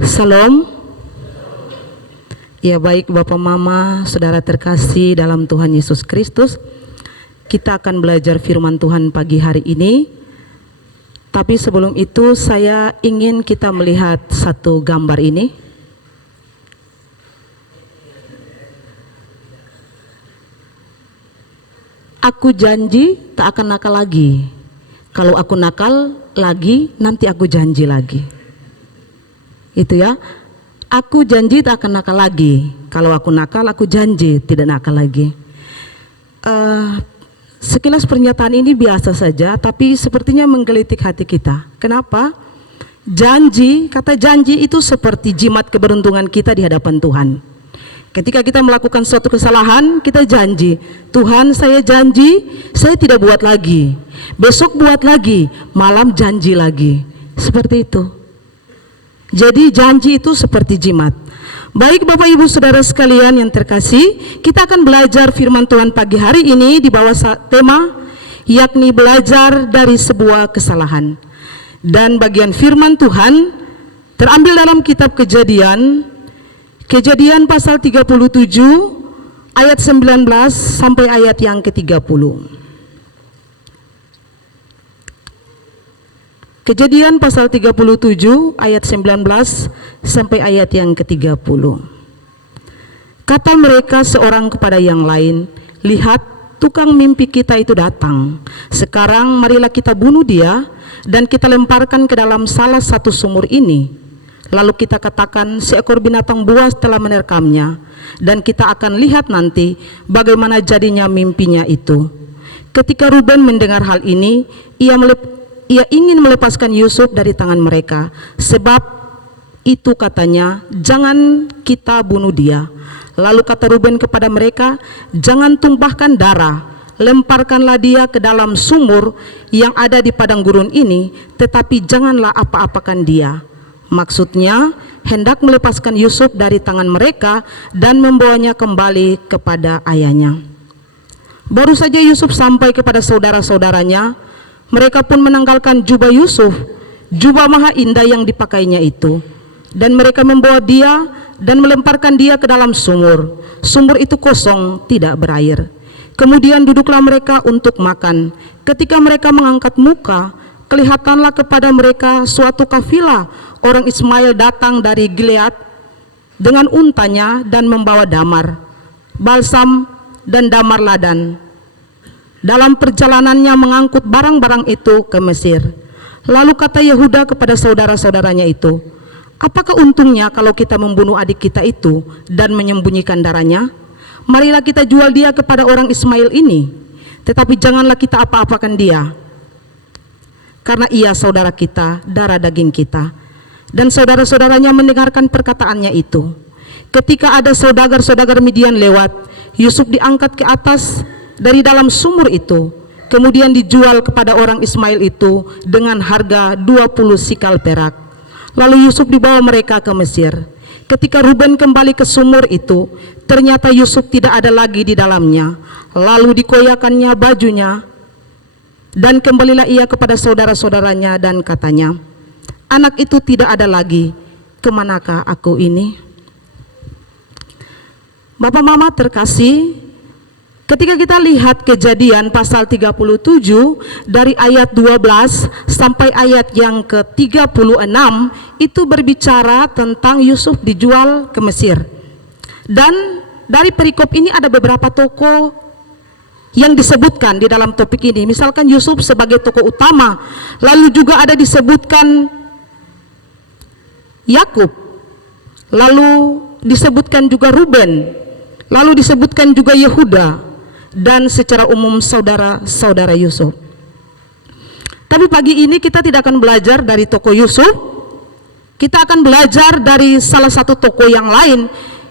Salam. Ya baik Bapak Mama, saudara terkasih dalam Tuhan Yesus Kristus, kita akan belajar firman Tuhan pagi hari ini. Tapi sebelum itu saya ingin kita melihat satu gambar ini. Aku janji tak akan nakal lagi. Kalau aku nakal lagi, nanti aku janji lagi. Itu ya. Aku janji tak akan nakal lagi. Kalau aku nakal, aku janji tidak nakal lagi. Sekilas pernyataan ini biasa saja, tapi sepertinya menggelitik hati kita. Kenapa? Janji, kata janji itu seperti jimat keberuntungan kita di hadapan Tuhan. Ketika kita melakukan suatu kesalahan, kita janji, Tuhan saya janji, saya tidak buat lagi. Besok buat lagi, malam janji lagi. Seperti itu. Jadi janji itu seperti jimat. Baik Bapak Ibu Saudara sekalian yang terkasih, kita akan belajar firman Tuhan pagi hari ini di bawah tema, yakni belajar dari sebuah kesalahan. Dan bagian firman Tuhan terambil dalam kitab Kejadian pasal 37 ayat 19 sampai ayat yang ke-30. Kejadian pasal 37 ayat 19 sampai ayat yang ke-30. Kata mereka seorang kepada yang lain, lihat tukang mimpi kita itu datang. Sekarang marilah kita bunuh dia dan kita lemparkan ke dalam salah satu sumur ini. Lalu kita katakan seekor binatang buas telah menerkamnya, dan kita akan lihat nanti bagaimana jadinya mimpinya itu. Ketika Ruben mendengar hal ini, ia ingin melepaskan Yusuf dari tangan mereka. Sebab itu katanya, jangan kita bunuh dia. Lalu kata Ruben kepada mereka, jangan tumpahkan darah, lemparkanlah dia ke dalam sumur yang ada di padang gurun ini, tetapi janganlah apa-apakan dia. Maksudnya hendak melepaskan Yusuf dari tangan mereka dan membawanya kembali kepada ayahnya. Baru saja Yusuf sampai kepada saudara-saudaranya, mereka pun menanggalkan jubah Yusuf, jubah maha indah yang dipakainya itu, dan mereka membawa dia dan melemparkan dia ke dalam sumur. Sumur itu kosong, tidak berair. Kemudian duduklah mereka untuk makan. Ketika mereka mengangkat muka, kelihatanlah kepada mereka suatu kafilah orang Ismail datang dari Gilead dengan untanya dan membawa damar, balsam dan damar ladan. Dalam perjalanannya mengangkut barang-barang itu ke Mesir. Lalu kata Yehuda kepada saudara-saudaranya itu, apakah untungnya kalau kita membunuh adik kita itu dan menyembunyikan darahnya? Marilah kita jual dia kepada orang Ismail ini, tetapi janganlah kita apa-apakan dia, karena ia saudara kita, darah daging kita. Dan saudara-saudaranya mendengarkan perkataannya itu. Ketika ada saudagar-saudagar Midian lewat, Yusuf diangkat ke atas dari dalam sumur itu, kemudian dijual kepada orang Ismail itu dengan harga 20 sikal perak. Lalu Yusuf dibawa mereka ke Mesir. Ketika Ruben kembali ke sumur itu, ternyata Yusuf tidak ada lagi di dalamnya. Lalu dikoyakannya bajunya, dan kembalilah ia kepada saudara-saudaranya dan katanya, anak itu tidak ada lagi, kemanakah aku ini? Bapak Mama terkasih, ketika kita lihat Kejadian pasal 37 dari ayat 12 sampai ayat yang ke-36, itu berbicara tentang Yusuf dijual ke Mesir. Dan dari perikop ini ada beberapa tokoh yang disebutkan di dalam topik ini. Misalkan Yusuf sebagai tokoh utama, lalu juga ada disebutkan Yakub, lalu disebutkan juga Ruben, lalu disebutkan juga Yehuda, dan secara umum saudara-saudara Yusuf. Tapi pagi ini kita tidak akan belajar dari tokoh Yusuf. Kita akan belajar dari salah satu tokoh yang lain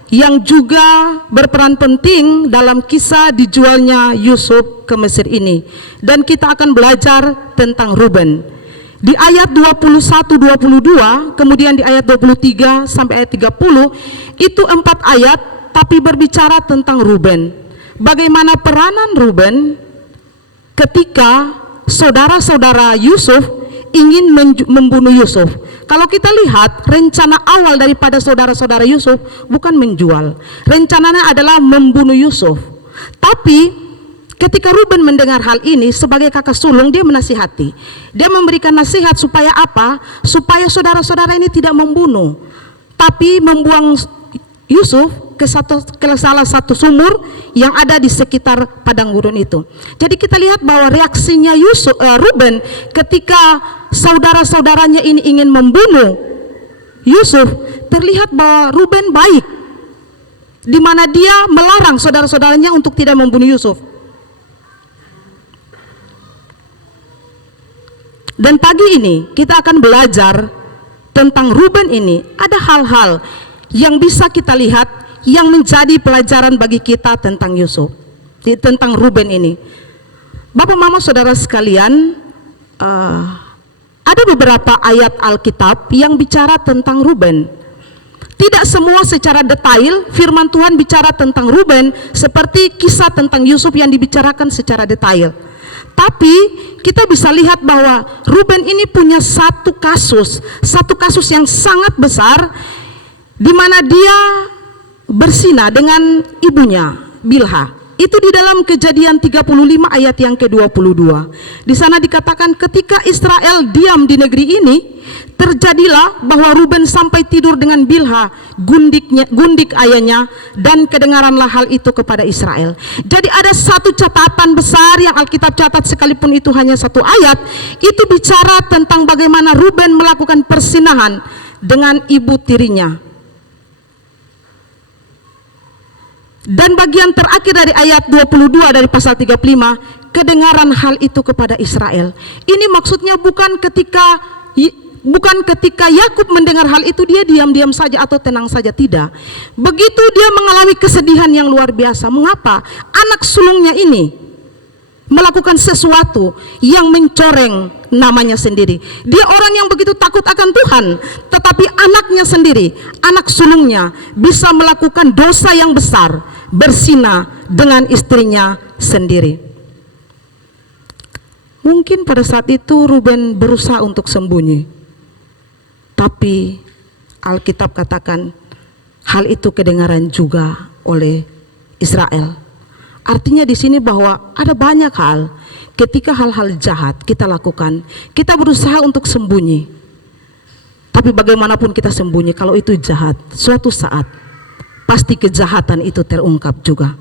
yang juga berperan penting dalam kisah dijualnya Yusuf ke Mesir ini. Dan kita akan belajar tentang Ruben. Di ayat 21-22, kemudian di ayat 23 sampai ayat 30, itu 4 ayat tapi berbicara tentang Ruben. Bagaimana peranan Ruben ketika saudara-saudara Yusuf ingin membunuh Yusuf. Kalau kita lihat rencana awal daripada saudara-saudara Yusuf bukan menjual. Rencananya adalah membunuh Yusuf. Tapi ketika Ruben mendengar hal ini sebagai kakak sulung, dia menasihati. Dia memberikan nasihat supaya apa? Supaya saudara-saudara ini tidak membunuh, tapi membuang Yusuf ke salah satu sumur yang ada di sekitar padang gurun itu. Jadi kita lihat bahwa reaksinya Ruben ketika saudara-saudaranya ini ingin membunuh Yusuf, terlihat bahwa Ruben baik, di mana dia melarang saudara-saudaranya untuk tidak membunuh Yusuf. Dan pagi ini kita akan belajar tentang Ruben ini. Ada hal-hal yang bisa kita lihat yang menjadi pelajaran bagi kita tentang Yusuf, tentang Ruben ini. Bapak mama saudara sekalian, ada beberapa ayat Alkitab yang bicara tentang Ruben. Tidak semua secara detail firman Tuhan bicara tentang Ruben seperti kisah tentang Yusuf yang dibicarakan secara detail. Tapi kita bisa lihat bahwa Ruben ini punya satu kasus yang sangat besar, di mana dia berzina dengan ibunya Bilha. Itu di dalam Kejadian 35 ayat yang ke-22. Di sana dikatakan ketika Israel diam di negeri ini, terjadilah bahwa Ruben sampai tidur dengan Bilha, gundik ayahnya, dan kedengaranlah hal itu kepada Israel. Jadi ada satu catatan besar yang Alkitab catat, sekalipun itu hanya satu ayat, itu bicara tentang bagaimana Ruben melakukan persinahan dengan ibu tirinya. Dan bagian terakhir dari ayat 22 dari pasal 35, kedengaran hal itu kepada Israel. Ini maksudnya bukan ketika Yakub mendengar hal itu dia diam-diam saja atau tenang saja, tidak. Begitu dia mengalami kesedihan yang luar biasa. Mengapa? Anak sulungnya ini melakukan sesuatu yang mencoreng namanya sendiri. Dia orang yang begitu takut akan Tuhan, tetapi anaknya sendiri, anak sulungnya bisa melakukan dosa yang besar, berzina dengan istrinya sendiri. Mungkin pada saat itu Ruben berusaha untuk sembunyi, tapi Alkitab katakan hal itu kedengaran juga oleh Israel. Artinya di sini bahwa ada banyak hal ketika hal-hal jahat kita lakukan, kita berusaha untuk sembunyi. Tapi bagaimanapun kita sembunyi, kalau itu jahat, suatu saat pasti kejahatan itu terungkap juga.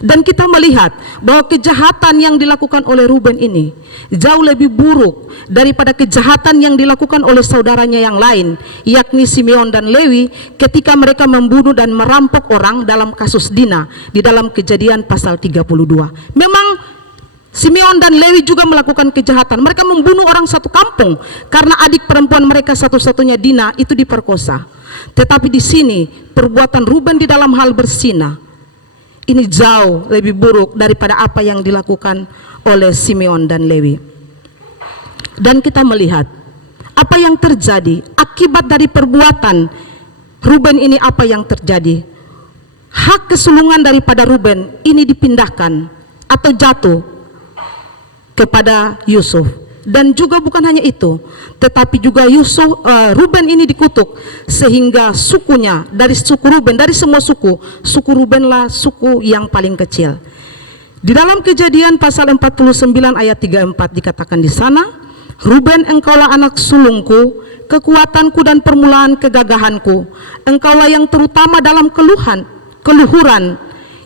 Dan kita melihat bahwa kejahatan yang dilakukan oleh Ruben ini jauh lebih buruk daripada kejahatan yang dilakukan oleh saudaranya yang lain, yakni Simeon dan Lewi, ketika mereka membunuh dan merampok orang dalam kasus Dina di dalam Kejadian pasal 32. Memang Simeon dan Lewi juga melakukan kejahatan. Mereka membunuh orang satu kampung karena adik perempuan mereka satu-satunya Dina itu diperkosa. Tetapi di sini perbuatan Ruben di dalam hal berzina ini jauh lebih buruk daripada apa yang dilakukan oleh Simeon dan Lewi. Dan kita melihat apa yang terjadi akibat dari perbuatan Ruben ini. Apa yang terjadi? Hak kesulungan daripada Ruben ini dipindahkan atau jatuh kepada Yusuf. Dan juga bukan hanya itu, tetapi juga Ruben ini dikutuk sehingga sukunya, dari suku Ruben, dari semua suku Rubenlah suku yang paling kecil. Di dalam Kejadian pasal 49 ayat 34 dikatakan di sana, Ruben, engkaulah anak sulungku, kekuatanku dan permulaan kegagahanku. Engkaulah yang terutama dalam keluhuran,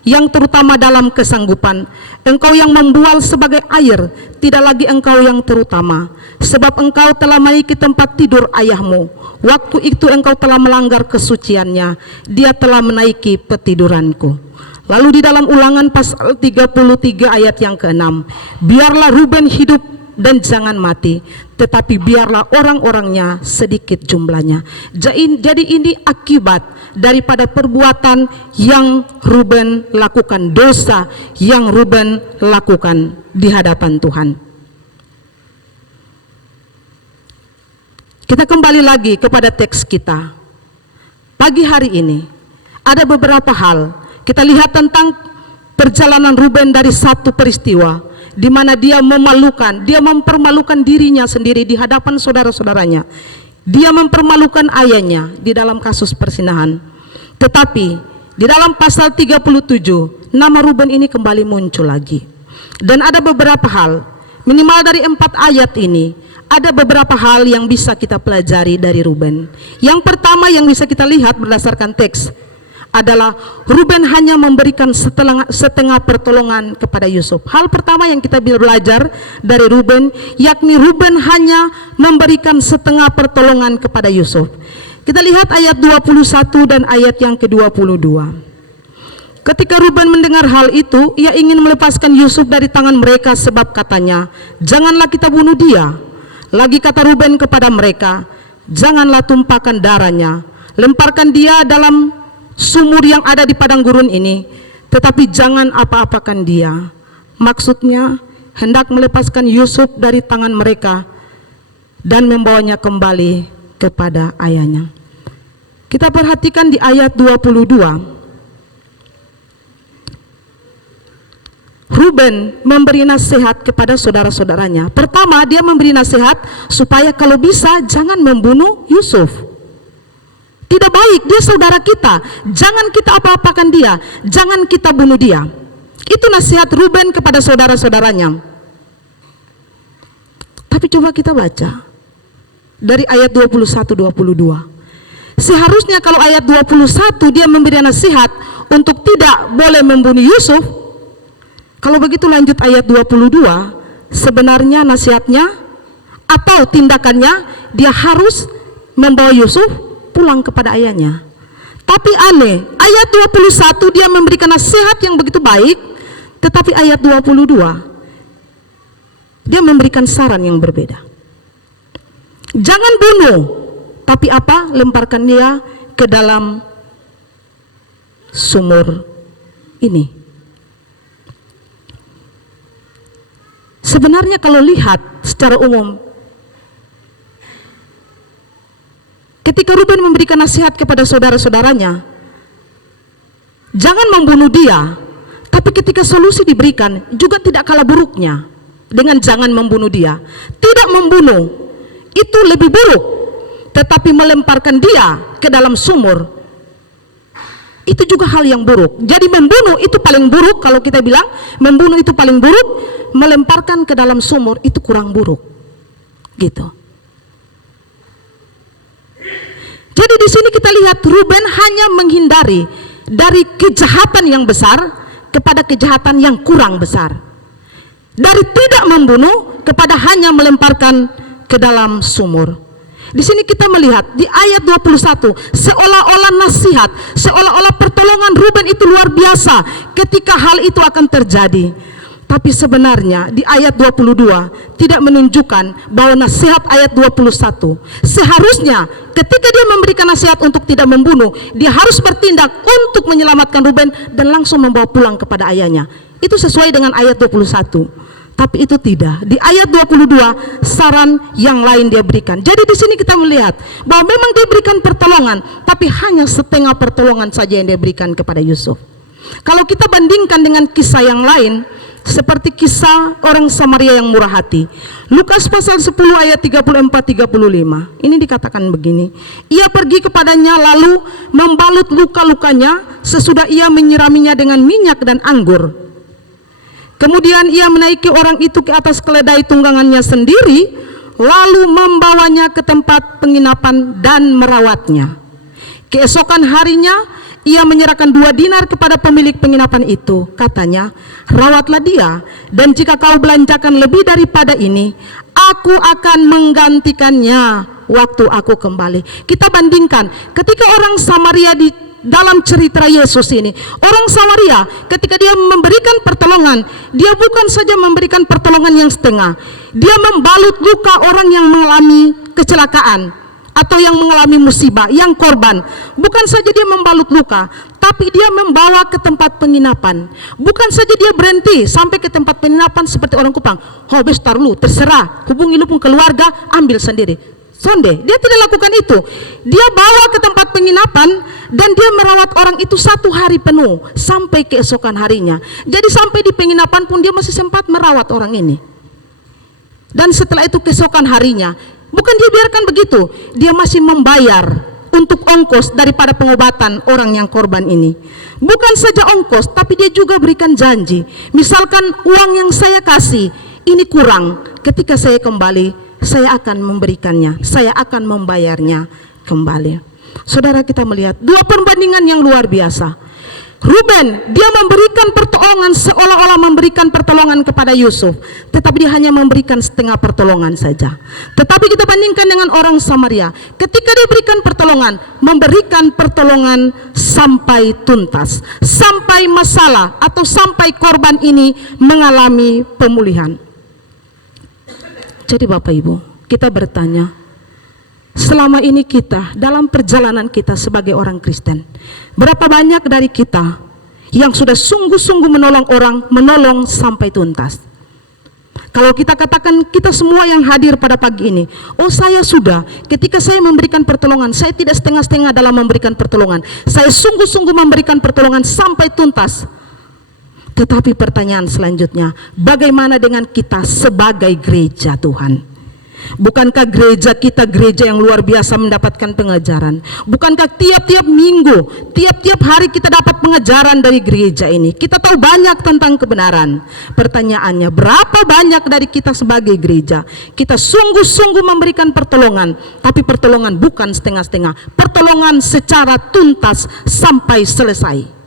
yang terutama dalam kesanggupan. Engkau yang membual sebagai air, tidak lagi engkau yang terutama. Sebab engkau telah menaiki tempat tidur ayahmu. Waktu itu engkau telah melanggar kesuciannya. Dia telah menaiki petiduranku. Lalu di dalam Ulangan pasal 33 ayat yang ke-6, biarlah Ruben hidup dan jangan mati, tetapi biarlah orang-orangnya sedikit jumlahnya. Jadi ini akibat daripada perbuatan yang Ruben lakukan, dosa yang Ruben lakukan di hadapan Tuhan. Kita kembali lagi kepada teks kita. Pagi hari ini ada beberapa hal kita lihat tentang perjalanan Ruben dari satu peristiwa di mana dia memalukan, dia mempermalukan dirinya sendiri di hadapan saudara-saudaranya. Dia mempermalukan ayahnya di dalam kasus persinahan. Tetapi di dalam pasal 37 nama Ruben ini kembali muncul lagi. Dan ada beberapa hal, minimal dari 4 ayat ini, ada beberapa hal yang bisa kita pelajari dari Ruben. Yang pertama yang bisa kita lihat berdasarkan teks adalah Ruben hanya memberikan setengah pertolongan kepada Yusuf. Hal pertama yang kita belajar dari Ruben, yakni Ruben hanya memberikan setengah pertolongan kepada Yusuf. Kita lihat ayat 21 dan ayat yang ke-22. Ketika Ruben mendengar hal itu, ia ingin melepaskan Yusuf dari tangan mereka sebab katanya, "Janganlah kita bunuh dia." Lagi kata Ruben kepada mereka, "Janganlah tumpahkan darahnya, lemparkan dia dalam sumur yang ada di padang gurun ini, tetapi jangan apa-apakan dia." Maksudnya hendak melepaskan Yusuf dari tangan mereka dan membawanya kembali kepada ayahnya. Kita perhatikan di ayat 22. Ruben memberi nasihat kepada saudara-saudaranya. Pertama, dia memberi nasihat supaya kalau bisa jangan membunuh Yusuf. Tidak baik, dia saudara kita. Jangan kita apa-apakan dia, jangan kita bunuh dia. Itu nasihat Ruben kepada saudara-saudaranya. Tapi coba kita baca dari ayat 21-22. Seharusnya kalau ayat 21 dia memberi nasihat untuk tidak boleh membunuh Yusuf. Kalau begitu lanjut ayat 22, sebenarnya nasihatnya atau tindakannya dia harus membawa Yusuf pulang kepada ayahnya. Tapi aneh, ayat 21 dia memberikan nasihat yang begitu baik, tetapi ayat 22 dia memberikan saran yang berbeda. Jangan bunuh, tapi apa? Lemparkan dia ke dalam sumur ini. Sebenarnya kalau lihat secara umum, ketika Ruben memberikan nasihat kepada saudara-saudaranya, jangan membunuh dia, tapi ketika solusi diberikan juga tidak kalah buruknya dengan jangan membunuh dia. Tidak membunuh itu lebih buruk, tetapi melemparkan dia ke dalam sumur itu juga hal yang buruk. Jadi membunuh itu paling buruk, kalau kita bilang membunuh itu paling buruk, melemparkan ke dalam sumur itu kurang buruk, gitu. Jadi di sini kita lihat Ruben hanya menghindari dari kejahatan yang besar kepada kejahatan yang kurang besar. Dari tidak membunuh kepada hanya melemparkan ke dalam sumur. Di sini kita melihat di ayat 21 seolah-olah nasihat, seolah-olah pertolongan Ruben itu luar biasa ketika hal itu akan terjadi. Tapi sebenarnya di ayat 22 tidak menunjukkan bahwa nasihat ayat 21. Seharusnya ketika dia memberikan nasihat untuk tidak membunuh, dia harus bertindak untuk menyelamatkan Ruben dan langsung membawa pulang kepada ayahnya. Itu sesuai dengan ayat 21. Tapi itu tidak. Di ayat 22 saran yang lain dia berikan. Jadi di sini kita melihat bahwa memang dia berikan pertolongan, tapi hanya setengah pertolongan saja yang dia berikan kepada Yusuf. Kalau kita bandingkan dengan kisah yang lain, seperti kisah orang Samaria yang murah hati, Lukas pasal 10 ayat 34-35, ini dikatakan begini, ia pergi kepadanya lalu membalut luka-lukanya sesudah ia menyiraminya dengan minyak dan anggur. Kemudian ia menaiki orang itu ke atas keledai tunggangannya sendiri, lalu membawanya ke tempat penginapan dan merawatnya. Keesokan harinya ia menyerahkan 2 dinar kepada pemilik penginapan itu. Katanya, rawatlah dia, dan jika kau belanjakan lebih daripada ini, aku akan menggantikannya waktu aku kembali. Kita bandingkan ketika orang Samaria di dalam cerita Yesus ini, orang Samaria ketika dia memberikan pertolongan, dia bukan saja memberikan pertolongan yang setengah, dia membalut luka orang yang mengalami kecelakaan atau yang mengalami musibah, yang korban. Bukan saja dia membalut luka, tapi dia membawa ke tempat penginapan. Bukan saja dia berhenti sampai ke tempat penginapan seperti orang Kupang, habis taruh lu, terserah, hubungi lu pun keluarga, ambil sendiri. sonde. Dia tidak lakukan itu. Dia bawa ke tempat penginapan dan dia merawat orang itu 1 hari penuh sampai keesokan harinya. Jadi sampai di penginapan pun dia masih sempat merawat orang ini. Dan setelah itu keesokan harinya, bukan dia biarkan begitu, dia masih membayar untuk ongkos daripada pengobatan orang yang korban ini. Bukan saja ongkos, tapi dia juga berikan janji. Misalkan uang yang saya kasih ini kurang, ketika saya kembali saya akan memberikannya, saya akan membayarnya kembali. Saudara, kita melihat 2 perbandingan yang luar biasa. Ruben, dia memberikan pertolongan seolah-olah memberikan pertolongan kepada Yusuf, tetapi dia hanya memberikan setengah pertolongan saja. Tetapi kita bandingkan dengan orang Samaria, ketika dia berikan pertolongan, memberikan pertolongan sampai tuntas, sampai masalah atau sampai korban ini mengalami pemulihan. Jadi Bapak Ibu, kita bertanya, selama ini kita dalam perjalanan kita sebagai orang Kristen, berapa banyak dari kita yang sudah sungguh-sungguh menolong orang, menolong sampai tuntas? Kalau kita katakan kita semua yang hadir pada pagi ini, oh saya sudah, ketika saya memberikan pertolongan, saya tidak setengah-setengah dalam memberikan pertolongan, saya sungguh-sungguh memberikan pertolongan sampai tuntas. Tetapi pertanyaan selanjutnya, bagaimana dengan kita sebagai gereja Tuhan? Bukankah gereja kita gereja yang luar biasa mendapatkan pengajaran? Bukankah tiap-tiap minggu, tiap-tiap hari kita dapat pengajaran dari gereja ini? Kita tahu banyak tentang kebenaran. Pertanyaannya, berapa banyak dari kita sebagai gereja kita sungguh-sungguh memberikan pertolongan, tapi pertolongan bukan setengah-setengah, pertolongan secara tuntas sampai selesai.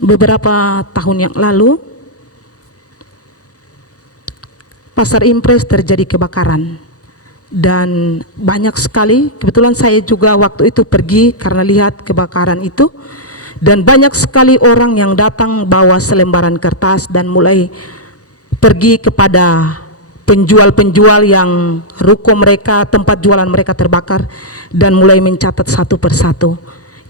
Beberapa tahun yang lalu Pasar Impres terjadi kebakaran dan banyak sekali, kebetulan saya juga waktu itu pergi karena lihat kebakaran itu, dan banyak sekali orang yang datang bawa selembaran kertas dan mulai pergi kepada penjual-penjual yang ruko mereka, tempat jualan mereka terbakar, dan mulai mencatat satu persatu.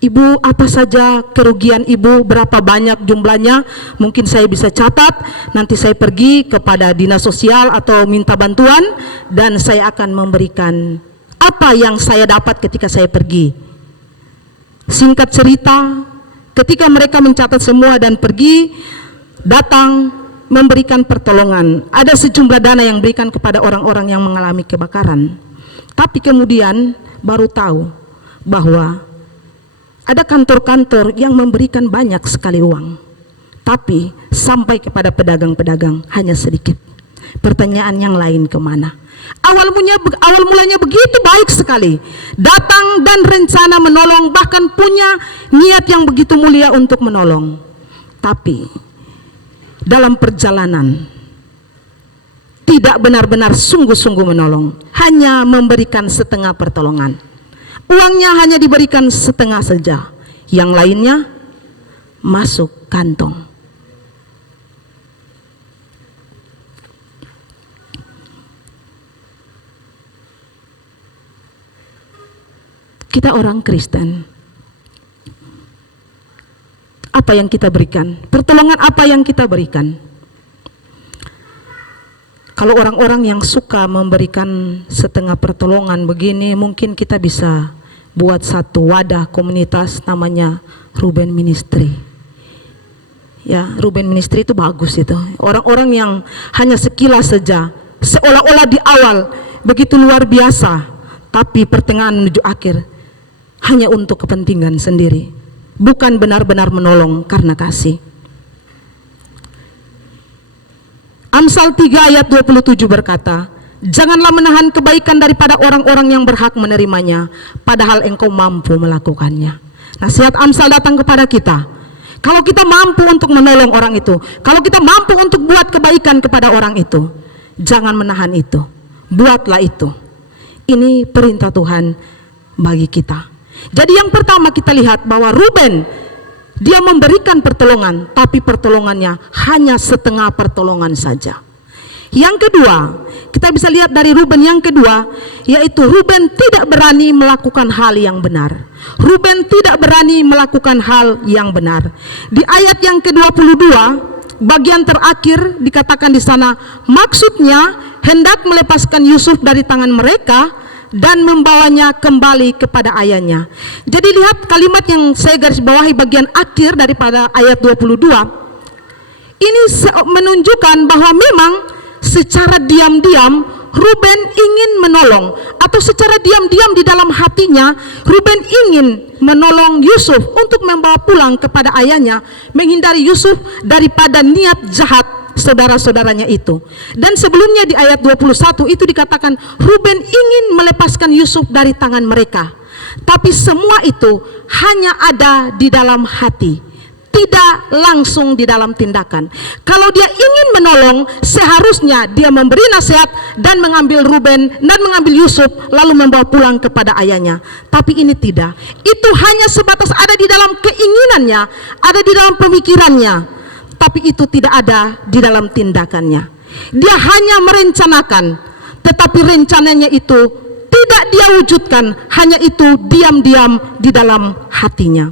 Ibu, apa saja kerugian ibu, berapa banyak jumlahnya, mungkin saya bisa catat, nanti saya pergi kepada dinas sosial atau minta bantuan, dan saya akan memberikan apa yang saya dapat ketika saya pergi. Singkat cerita, ketika mereka mencatat semua dan pergi, datang memberikan pertolongan, ada sejumlah dana yang diberikan kepada orang-orang yang mengalami kebakaran. Tapi kemudian baru tahu bahwa ada kantor-kantor yang memberikan banyak sekali uang, tapi sampai kepada pedagang-pedagang hanya sedikit. Pertanyaan yang lain kemana? Awal mulanya begitu baik sekali, datang dan rencana menolong, bahkan punya niat yang begitu mulia untuk menolong. Tapi dalam perjalanan tidak benar-benar sungguh-sungguh menolong, hanya memberikan setengah pertolongan. Uangnya hanya diberikan setengah saja, yang lainnya masuk kantong. Kita orang Kristen, apa yang kita berikan? Pertolongan apa yang kita berikan? Kalau orang-orang yang suka memberikan setengah pertolongan begini, mungkin kita bisa buat satu wadah komunitas namanya Ruben Ministry. Ya, Ruben Ministry itu bagus itu. Orang-orang yang hanya sekilas saja, seolah-olah di awal begitu luar biasa, tapi pertengahan menuju akhir hanya untuk kepentingan sendiri, bukan benar-benar menolong karena kasih. Amsal 3 ayat 27 berkata, janganlah menahan kebaikan daripada orang-orang yang berhak menerimanya, padahal engkau mampu melakukannya. Nasihat Amsal datang kepada kita. Kalau kita mampu untuk menolong orang itu, kalau kita mampu untuk buat kebaikan kepada orang itu, jangan menahan itu, buatlah itu. Ini perintah Tuhan bagi kita. Jadi yang pertama kita lihat bahwa Ruben, dia memberikan pertolongan, tapi pertolongannya hanya setengah pertolongan saja. Yang kedua, kita bisa lihat dari Ruben yang kedua, yaitu Ruben tidak berani melakukan hal yang benar. Ruben tidak berani melakukan hal yang benar. Di ayat yang ke-22, bagian terakhir dikatakan di sana, maksudnya hendak melepaskan Yusuf dari tangan mereka dan membawanya kembali kepada ayahnya. Jadi lihat kalimat yang saya garis bawahi bagian akhir daripada ayat 22. Ini menunjukkan bahwa memang secara diam-diam Ruben ingin menolong, atau secara diam-diam di dalam hatinya Ruben ingin menolong Yusuf untuk membawa pulang kepada ayahnya, menghindari Yusuf daripada niat jahat saudara-saudaranya itu. Dan sebelumnya di ayat 21 itu dikatakan Ruben ingin melepaskan Yusuf dari tangan mereka. Tapi semua itu hanya ada di dalam hati, tidak langsung di dalam tindakan. Kalau dia ingin menolong, seharusnya dia memberi nasihat dan mengambil Ruben dan mengambil Yusuf lalu membawa pulang kepada ayahnya. Tapi ini tidak. Itu hanya sebatas ada di dalam keinginannya, ada di dalam pemikirannya, tapi itu tidak ada di dalam tindakannya. Dia hanya merencanakan, tetapi rencananya itu tidak dia wujudkan, hanya itu diam-diam di dalam hatinya.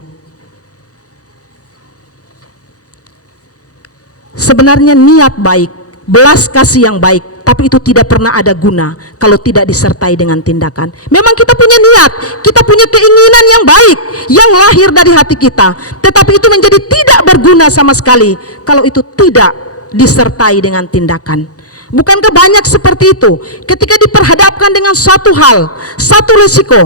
Sebenarnya niat baik, belas kasih yang baik, tapi itu tidak pernah ada guna kalau tidak disertai dengan tindakan. Memang kita punya niat, kita punya keinginan yang baik yang lahir dari hati kita, tetapi itu menjadi tidak berguna sama sekali kalau itu tidak disertai dengan tindakan. Bukankah banyak seperti itu ketika diperhadapkan dengan suatu hal, satu risiko,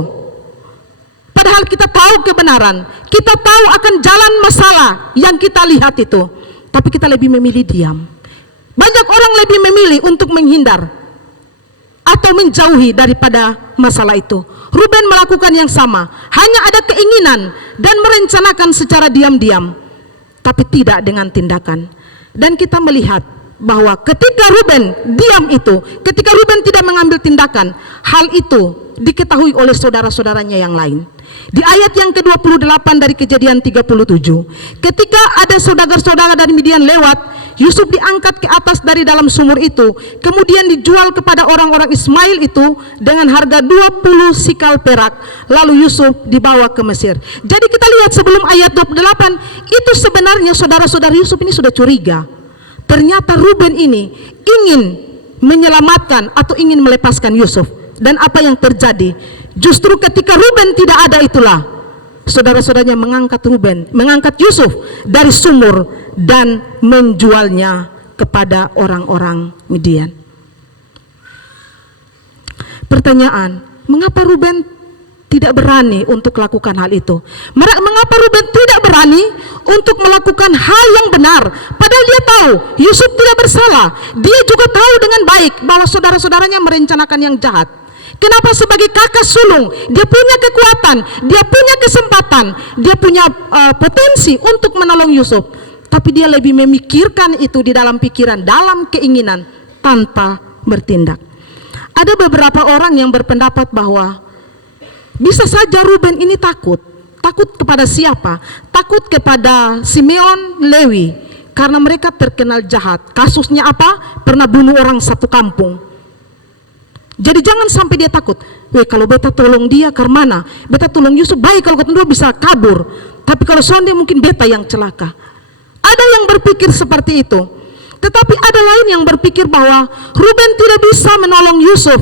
padahal kita tahu kebenaran, kita tahu akan jalan masalah yang kita lihat itu, tapi kita lebih memilih diam. Banyak orang lebih memilih untuk menghindar atau menjauhi daripada masalah itu. Ruben melakukan yang sama, hanya ada keinginan dan merencanakan secara diam-diam, tapi tidak dengan tindakan. Dan kita melihat bahwa ketika Ruben diam itu, ketika Ruben tidak mengambil tindakan, hal itu diketahui oleh saudara-saudaranya yang lain. Di ayat yang ke-28 dari Kejadian 37, ketika ada saudara-saudara dari Midian lewat, Yusuf diangkat ke atas dari dalam sumur itu, kemudian dijual kepada orang-orang Ismail itu dengan harga 20 sikal perak, lalu Yusuf dibawa ke Mesir. Jadi kita lihat sebelum ayat 28, itu sebenarnya saudara-saudara Yusuf ini sudah curiga. Ternyata Ruben ini ingin menyelamatkan atau ingin melepaskan Yusuf. Dan apa yang terjadi? Justru ketika Ruben tidak ada itulah saudara-saudaranya mengangkat Yusuf dari sumur dan menjualnya kepada orang-orang Midian. Pertanyaan, mengapa Ruben tidak berani untuk melakukan hal itu? Mengapa Ruben tidak berani untuk melakukan hal yang benar? Padahal dia tahu Yusuf tidak bersalah. Dia juga tahu dengan baik bahwa saudara-saudaranya merencanakan yang jahat. Kenapa sebagai kakak sulung dia punya kekuatan, dia punya kesempatan, dia punya potensi untuk menolong Yusuf, tapi dia lebih memikirkan itu di dalam pikiran, dalam keinginan, tanpa bertindak. Ada beberapa orang yang berpendapat bahwa bisa saja Ruben ini takut kepada siapa? Takut kepada Simeon, Lewi, karena mereka terkenal jahat. Kasusnya apa? Pernah bunuh orang satu kampung. Jadi jangan sampai dia takut. Kalau beta tolong dia karena beta tolong Yusuf, baik kalau ketemu bisa kabur. Tapi kalau soalnya mungkin beta yang celaka. Ada yang berpikir seperti itu. Tetapi ada lain yang berpikir bahwa Ruben tidak bisa menolong Yusuf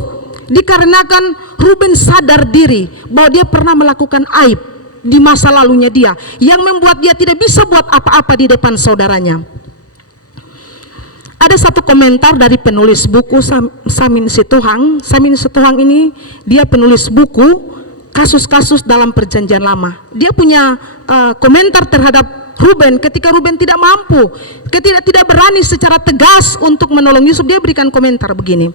dikarenakan Ruben sadar diri bahwa dia pernah melakukan aib di masa lalunya dia, yang membuat dia tidak bisa buat apa-apa di depan saudaranya. Ada satu komentar dari penulis buku Samin Situhang. Samin Situhang ini dia penulis buku kasus-kasus dalam Perjanjian Lama. Dia punya komentar terhadap Ruben ketika Ruben tidak mampu, ketika tidak berani secara tegas untuk menolong Yusuf. Dia berikan komentar begini: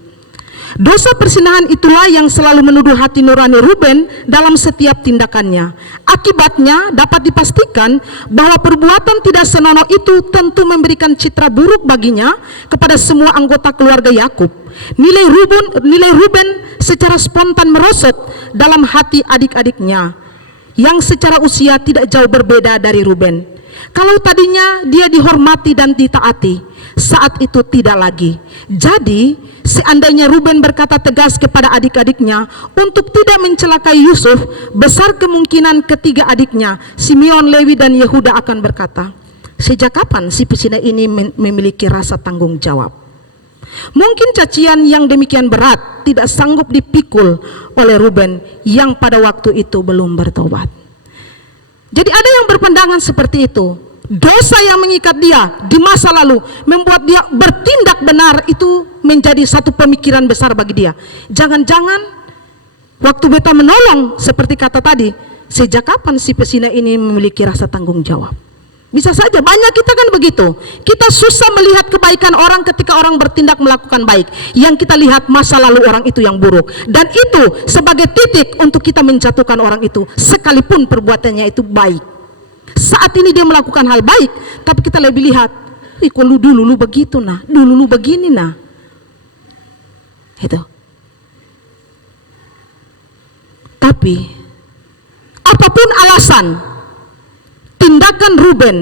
dosa persinahan itulah yang selalu menuduh hati nurani Ruben dalam setiap tindakannya. Akibatnya dapat dipastikan bahwa perbuatan tidak senonoh itu tentu memberikan citra buruk baginya kepada semua anggota keluarga Yakub. Nilai Ruben secara spontan merosot dalam hati adik-adiknya yang secara usia tidak jauh berbeda dari Ruben. Kalau tadinya dia dihormati dan ditaati, saat itu tidak lagi. Jadi seandainya Ruben berkata tegas kepada adik-adiknya untuk tidak mencelakai Yusuf, besar kemungkinan ketiga adiknya, Simeon, Lewi, dan Yehuda akan berkata, Sejak kapan si pesina ini memiliki rasa tanggung jawab? Mungkin cacian yang demikian berat tidak sanggup dipikul oleh Ruben yang pada waktu itu belum bertobat. Jadi ada yang berpandangan seperti itu. Dosa yang mengikat dia di masa lalu membuat dia bertindak benar, itu menjadi satu pemikiran besar bagi dia. Jangan-jangan waktu beta menolong seperti kata tadi, sejak kapan si pesina ini memiliki rasa tanggung jawab? Bisa saja, banyak kita kan begitu. Kita susah melihat kebaikan orang ketika orang bertindak melakukan baik. Yang kita lihat masa lalu orang itu yang buruk. Dan itu sebagai titik untuk kita menjatuhkan orang itu, sekalipun perbuatannya itu baik. Saat ini dia melakukan hal baik, tapi kita lebih lihat, dulu begitu nah, dulu begini nah. Itu. Tapi apapun alasan tindakan Ruben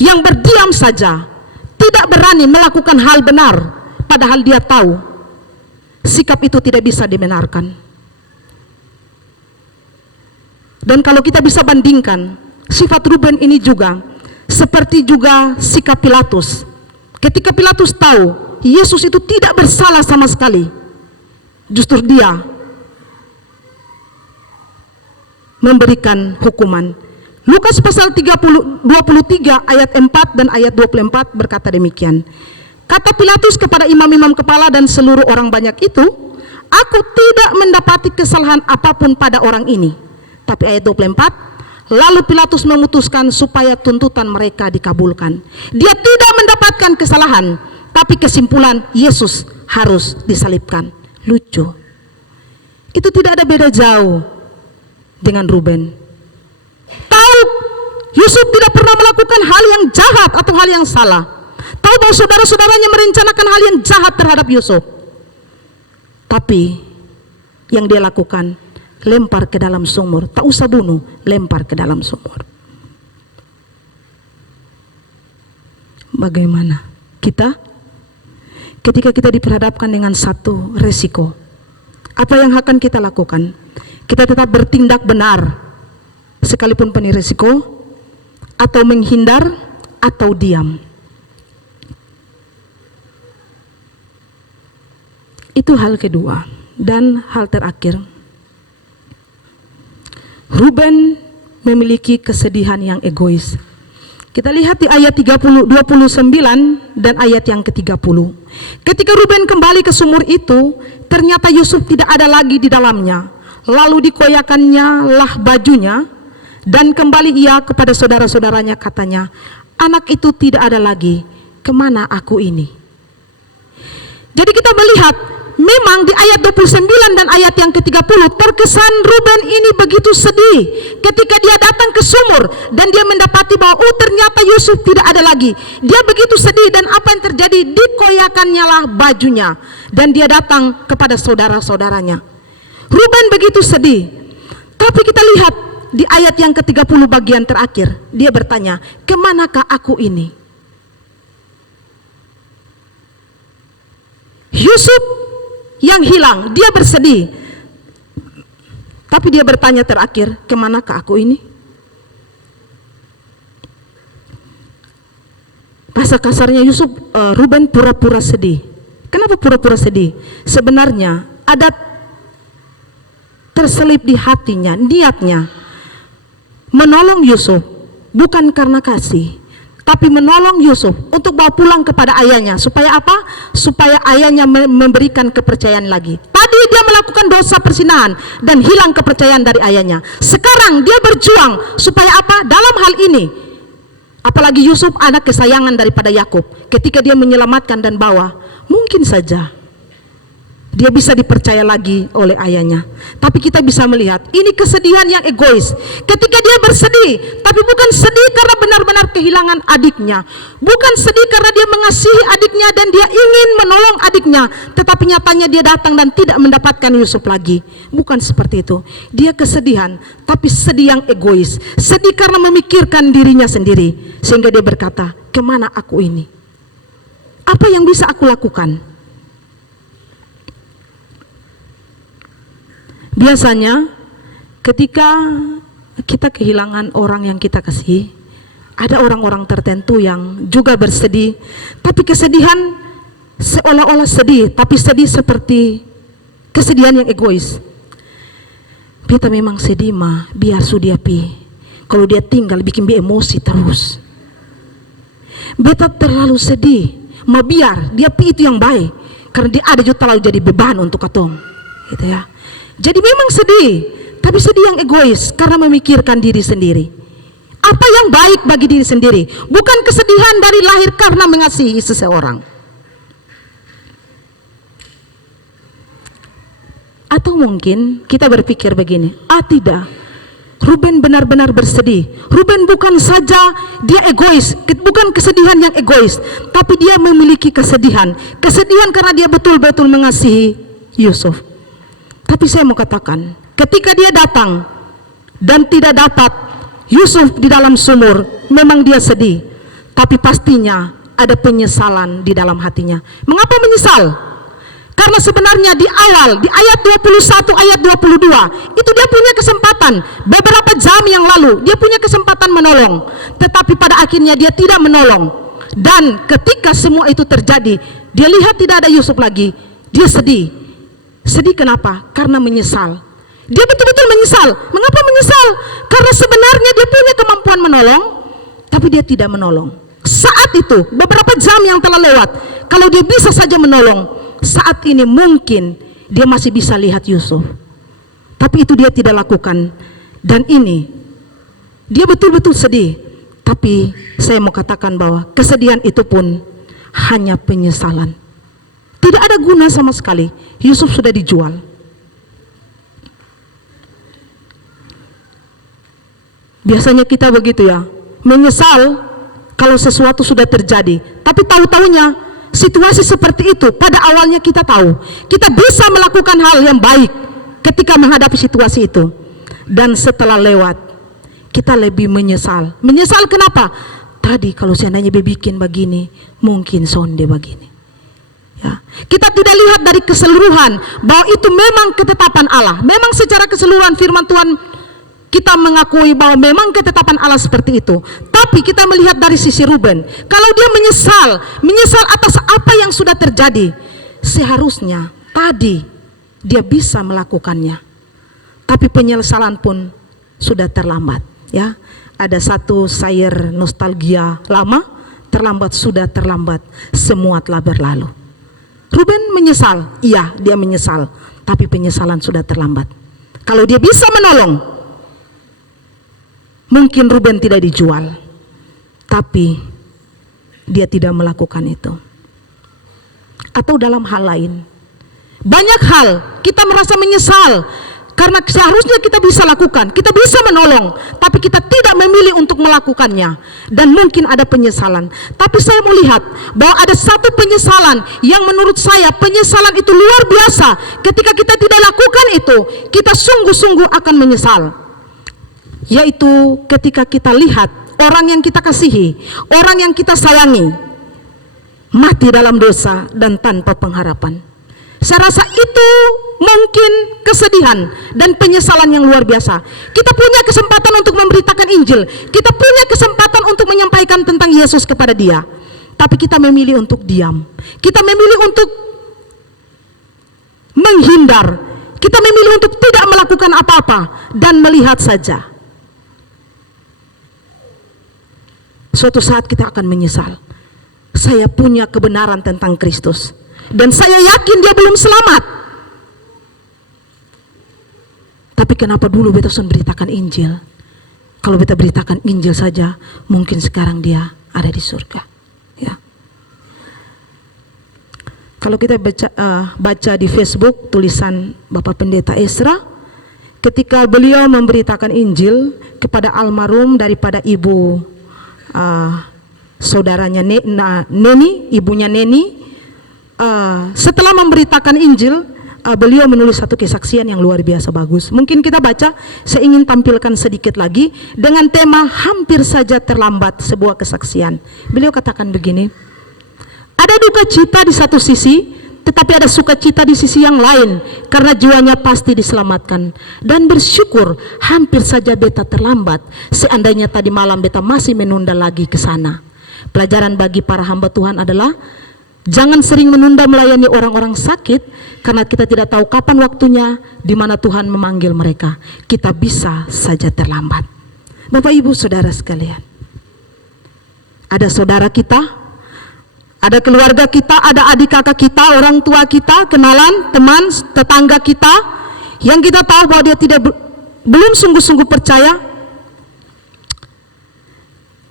yang berdiam saja, tidak berani melakukan hal benar, padahal dia tahu sikap itu tidak bisa dibenarkan. Dan kalau kita bisa bandingkan, sifat Ruben ini juga seperti juga sikap Pilatus. Ketika Pilatus tahu Yesus itu tidak bersalah sama sekali, justru dia memberikan hukuman. Lukas pasal 23 ayat 4 dan ayat 24 berkata demikian. Kata Pilatus kepada imam-imam kepala dan seluruh orang banyak itu, aku tidak mendapati kesalahan apapun pada orang ini. Tapi ayat 24, lalu Pilatus memutuskan supaya tuntutan mereka dikabulkan. Dia tidak mendapatkan kesalahan, tapi kesimpulan Yesus harus disalibkan. Lucu. Itu tidak ada beda jauh dengan Ruben. Tahu Yusuf tidak pernah melakukan hal yang jahat atau hal yang salah. Tahu bahwa saudara-saudaranya merencanakan hal yang jahat terhadap Yusuf. Tapi yang dia lakukan, lempar ke dalam sumur. Tak usah bunuh, lempar ke dalam sumur. Bagaimana kita ketika kita diperhadapkan dengan satu resiko? Apa yang akan kita lakukan? Kita tetap bertindak benar sekalipun penuh risiko, atau menghindar, atau diam. Itu hal kedua. Dan hal terakhir, Ruben memiliki kesedihan yang egois. Kita lihat di ayat 29 dan ayat yang ke-30. Ketika Ruben kembali ke sumur itu, ternyata Yusuf tidak ada lagi di dalamnya. Lalu dikoyakannya lah bajunya, dan kembali ia kepada saudara-saudaranya, katanya, anak itu tidak ada lagi, kemana aku ini? Jadi kita melihat, memang di ayat 29 dan ayat yang ke-30, terkesan Ruben ini begitu sedih ketika dia datang ke sumur dan dia mendapati bahwa ternyata Yusuf tidak ada lagi. Dia begitu sedih, dan apa yang terjadi? Dikoyakannya lah bajunya, dan dia datang kepada saudara-saudaranya. Ruben begitu sedih. Tapi kita lihat di ayat yang ke-30 bagian terakhir, dia bertanya, kemanakah aku ini? Yusuf yang hilang, dia bersedih. Tapi dia bertanya terakhir, kemanakah aku ini? Bahasa kasarnya Yusuf, Ruben pura-pura sedih. Kenapa pura-pura sedih? Sebenarnya ada terselip di hatinya, niatnya menolong Yusuf bukan karena kasih, tapi menolong Yusuf untuk bawa pulang kepada ayahnya. Supaya apa? Supaya ayahnya memberikan kepercayaan lagi. Tadi dia melakukan dosa perzinahan dan hilang kepercayaan dari ayahnya. Sekarang dia berjuang supaya apa? Dalam hal ini, apalagi Yusuf anak kesayangan daripada Yakub, ketika dia menyelamatkan dan bawa, mungkin saja dia bisa dipercaya lagi oleh ayahnya. Tapi kita bisa melihat ini kesedihan yang egois. Ketika dia bersedih, tapi bukan sedih karena benar-benar kehilangan adiknya, bukan sedih karena dia mengasihi adiknya dan dia ingin menolong adiknya, tetapi nyatanya dia datang dan tidak mendapatkan Yusuf lagi. Bukan seperti itu. Dia kesedihan, tapi sedih yang egois. Sedih karena memikirkan dirinya sendiri, sehingga dia berkata, kemana aku ini? Apa yang bisa aku lakukan? Biasanya ketika kita kehilangan orang yang kita kasih, ada orang-orang tertentu yang juga bersedih, tapi kesedihan seolah-olah sedih, tapi sedih seperti kesedihan yang egois. Beta memang sedih mah, biar sudia pi. Kalau dia tinggal bikin dia emosi terus. Beta terlalu sedih, mah biar dia pi itu yang baik, karena dia ada juga terlalu jadi beban untuk katong, gitu ya. Jadi memang sedih, tapi sedih yang egois karena memikirkan diri sendiri. Apa yang baik bagi diri sendiri, bukan kesedihan dari lahir karena mengasihi seseorang. Atau mungkin kita berpikir begini, tidak, Ruben benar-benar bersedih. Ruben bukan saja dia egois, bukan kesedihan yang egois, tapi dia memiliki kesedihan karena dia betul-betul mengasihi Yusuf. Tapi saya mau katakan, ketika dia datang dan tidak dapat Yusuf di dalam sumur, memang dia sedih, tapi pastinya ada penyesalan di dalam hatinya. Mengapa menyesal? Karena sebenarnya di awal, di ayat 21, ayat 22, itu dia punya kesempatan. Beberapa jam yang lalu, dia punya kesempatan menolong. Tetapi pada akhirnya dia tidak menolong. Dan ketika semua itu terjadi, dia lihat tidak ada Yusuf lagi, dia sedih. Sedih kenapa? Karena menyesal. Dia betul-betul menyesal. Mengapa menyesal? Karena sebenarnya dia punya kemampuan menolong, tapi dia tidak menolong. Saat itu, beberapa jam yang telah lewat, kalau dia bisa saja menolong, saat ini mungkin dia masih bisa lihat Yusuf. Tapi itu dia tidak lakukan. Dan ini, dia betul-betul sedih. Tapi saya mau katakan bahwa kesedihan itu pun hanya penyesalan. Tidak ada guna sama sekali. Yusuf sudah dijual. Biasanya kita begitu ya, menyesal kalau sesuatu sudah terjadi. Tapi tahu-tahunya situasi seperti itu pada awalnya kita tahu. Kita bisa melakukan hal yang baik ketika menghadapi situasi itu. Dan setelah lewat, kita lebih menyesal. Menyesal kenapa? Tadi kalau seandainya bikin begini, mungkin sonde begini. Ya. Kita tidak lihat dari keseluruhan bahwa itu memang ketetapan Allah. Memang secara keseluruhan firman Tuhan kita mengakui bahwa memang ketetapan Allah seperti itu. Tapi kita melihat dari sisi Ruben, kalau dia menyesal atas apa yang sudah terjadi, seharusnya tadi dia bisa melakukannya. Tapi penyesalan pun sudah terlambat, ya. Ada satu syair nostalgia lama, terlambat sudah terlambat, semua telah berlalu. Ruben menyesal, iya dia menyesal, tapi penyesalan sudah terlambat. Kalau dia bisa menolong, mungkin Ruben tidak dijual, tapi dia tidak melakukan itu. Atau dalam hal lain, banyak hal kita merasa menyesal karena seharusnya kita bisa lakukan, kita bisa menolong, tapi kita tidak memilih untuk melakukannya. Dan mungkin ada penyesalan. Tapi saya mau lihat bahwa ada satu penyesalan yang menurut saya penyesalan itu luar biasa. Ketika kita tidak lakukan itu, kita sungguh-sungguh akan menyesal. Yaitu ketika kita lihat orang yang kita kasihi, orang yang kita sayangi mati dalam dosa dan tanpa pengharapan. Saya rasa itu mungkin kesedihan dan penyesalan yang luar biasa. Kita punya kesempatan untuk memberitakan Injil, kita punya kesempatan untuk menyampaikan tentang Yesus kepada dia, tapi kita memilih untuk diam, kita memilih untuk menghindar, kita memilih untuk tidak melakukan apa-apa dan melihat saja. Suatu saat kita akan menyesal. Saya punya kebenaran tentang Kristus dan saya yakin dia belum selamat. Tapi kenapa dulu beta sudah beritakan Injil? Kalau beta beritakan Injil saja, mungkin sekarang dia ada di surga. Ya. Kalau kita baca di Facebook tulisan Bapak Pendeta Esra, ketika beliau memberitakan Injil kepada almarhum daripada ibu saudaranya Neni, ibunya Neni, setelah memberitakan Injil, beliau menulis satu kesaksian yang luar biasa bagus. Mungkin kita baca, saya ingin tampilkan sedikit lagi dengan tema hampir saja terlambat, sebuah kesaksian. Beliau katakan begini, ada duka cita di satu sisi, tetapi ada sukacita di sisi yang lain karena jiwanya pasti diselamatkan. Dan bersyukur hampir saja beta terlambat, seandainya tadi malam beta masih menunda lagi ke sana. Pelajaran bagi para hamba Tuhan adalah jangan sering menunda melayani orang-orang sakit, karena kita tidak tahu kapan waktunya di mana Tuhan memanggil mereka. Kita bisa saja terlambat. Bapak Ibu Saudara sekalian, ada saudara kita, ada keluarga kita, ada adik kakak kita, orang tua kita, kenalan, teman, tetangga kita, yang kita tahu bahwa dia belum sungguh-sungguh percaya.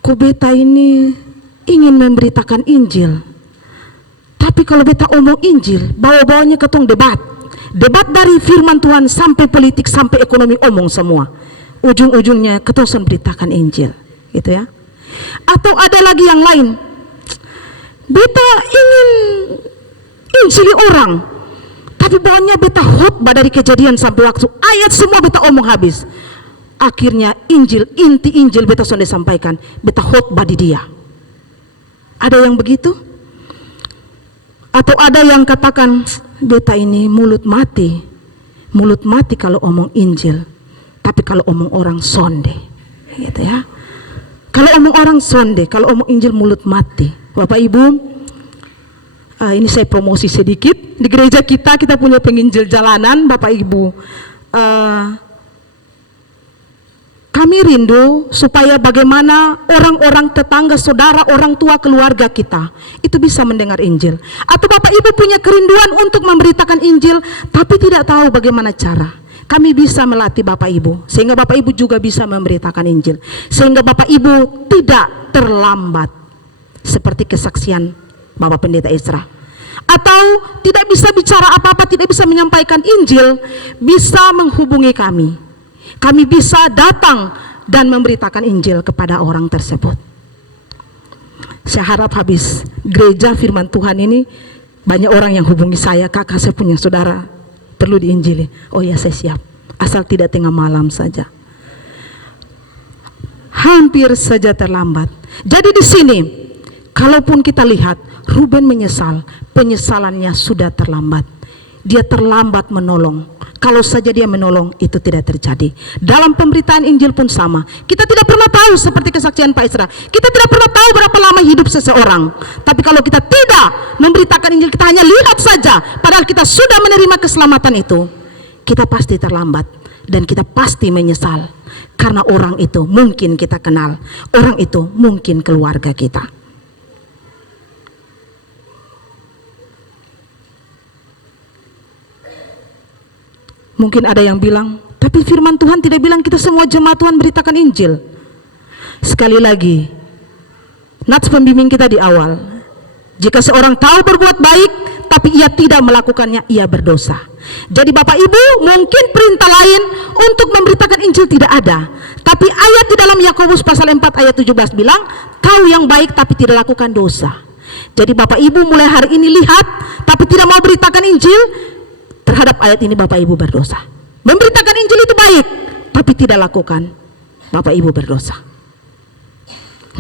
Kok beta ini ingin memberitakan Injil, tapi kalau beta omong Injil, bawa-bawanya ketong debat dari firman Tuhan sampai politik, sampai ekonomi, omong semua. Ujung-ujungnya ketong beritakan Injil, gitu ya. Atau ada lagi yang lain, beta ingin injili orang, tapi bawahnya beta khotbah dari Kejadian sampai Waktu, ayat semua beta omong habis. Akhirnya Injil, inti Injil beta sudah sampaikan, beta khotbah di dia. Ada yang begitu? Atau ada yang katakan, beta ini mulut mati kalau omong Injil, tapi kalau omong orang sonde, gitu ya. Kalau omong orang sonde, kalau omong Injil mulut mati. Bapak Ibu, ini saya promosi sedikit. Di gereja kita punya penginjil jalanan, Bapak Ibu. Kami rindu supaya bagaimana orang-orang tetangga, saudara, orang tua, keluarga kita itu bisa mendengar Injil. Atau Bapak Ibu punya kerinduan untuk memberitakan Injil, tapi tidak tahu bagaimana cara. Kami bisa melatih Bapak Ibu, sehingga Bapak Ibu juga bisa memberitakan Injil, sehingga Bapak Ibu tidak terlambat, seperti kesaksian Bapak Pendeta Ezra. Atau tidak bisa bicara apa-apa, tidak bisa menyampaikan Injil, bisa menghubungi kami. Kami bisa datang dan memberitakan Injil kepada orang tersebut. Saya harap habis gereja firman Tuhan ini, banyak orang yang hubungi saya, kakak saya punya saudara perlu diinjili. Oh ya, saya siap, asal tidak tengah malam saja. Hampir saja terlambat. Jadi di sini, kalaupun kita lihat Ruben menyesal, penyesalannya sudah terlambat. Dia terlambat menolong. Kalau saja dia menolong, itu tidak terjadi. Dalam pemberitaan Injil pun sama. Kita tidak pernah tahu, seperti kesaksian Pak Isra, kita tidak pernah tahu berapa lama hidup seseorang. Tapi kalau kita tidak memberitakan Injil, kita hanya lihat saja, padahal kita sudah menerima keselamatan itu, kita pasti terlambat. Dan kita pasti menyesal. Karena orang itu mungkin kita kenal, orang itu mungkin keluarga kita. Mungkin ada yang bilang, tapi firman Tuhan tidak bilang kita semua jemaat Tuhan beritakan Injil. Sekali lagi, nats pembimbing kita di awal, jika seorang tahu berbuat baik tapi ia tidak melakukannya, ia berdosa. Jadi Bapak Ibu, mungkin perintah lain untuk memberitakan Injil tidak ada, tapi ayat di dalam Yakobus pasal 4 ayat 17 bilang, tahu yang baik tapi tidak lakukan dosa. Jadi Bapak Ibu mulai hari ini lihat tapi tidak mau beritakan Injil, terhadap ayat ini Bapak Ibu berdosa. Memberitakan Injil itu baik, tapi tidak lakukan, Bapak Ibu berdosa.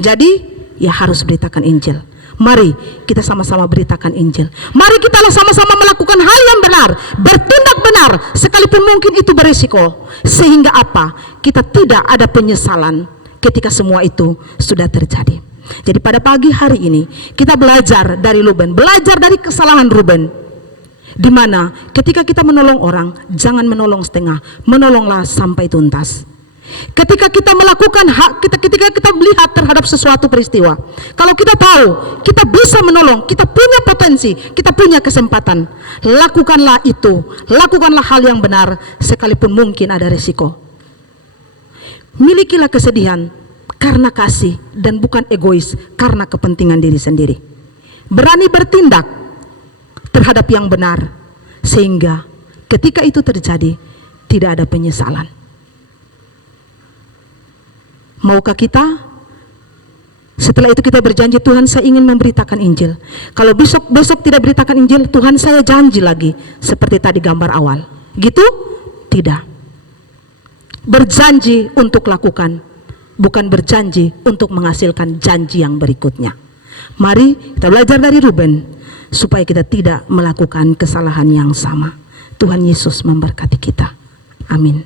Jadi ya harus beritakan Injil. Mari kita sama-sama beritakan Injil. Mari kita sama-sama melakukan hal yang benar, bertindak benar, sekalipun mungkin itu berisiko. Sehingga apa? Kita tidak ada penyesalan ketika semua itu sudah terjadi. Jadi pada pagi hari ini kita belajar dari Ruben, belajar dari kesalahan Ruben. Di mana ketika kita menolong orang, jangan menolong setengah, menolonglah sampai tuntas. Ketika kita melakukan hak, ketika kita melihat terhadap sesuatu peristiwa, kalau kita tahu kita bisa menolong, kita punya potensi, kita punya kesempatan, lakukanlah itu, lakukanlah hal yang benar, sekalipun mungkin ada resiko. Milikilah kesedihan karena kasih dan bukan egois karena kepentingan diri sendiri. Berani bertindak terhadap yang benar, sehingga ketika itu terjadi tidak ada penyesalan. Maukah kita setelah itu kita berjanji, Tuhan saya ingin memberitakan Injil. Kalau besok tidak beritakan Injil, Tuhan saya janji lagi, seperti tadi gambar awal. Gitu? Tidak. Berjanji untuk lakukan, bukan berjanji untuk menghasilkan janji yang berikutnya. Mari kita belajar dari Ruben. supaya kita tidak melakukan kesalahan yang sama. Tuhan Yesus memberkati kita. Amin.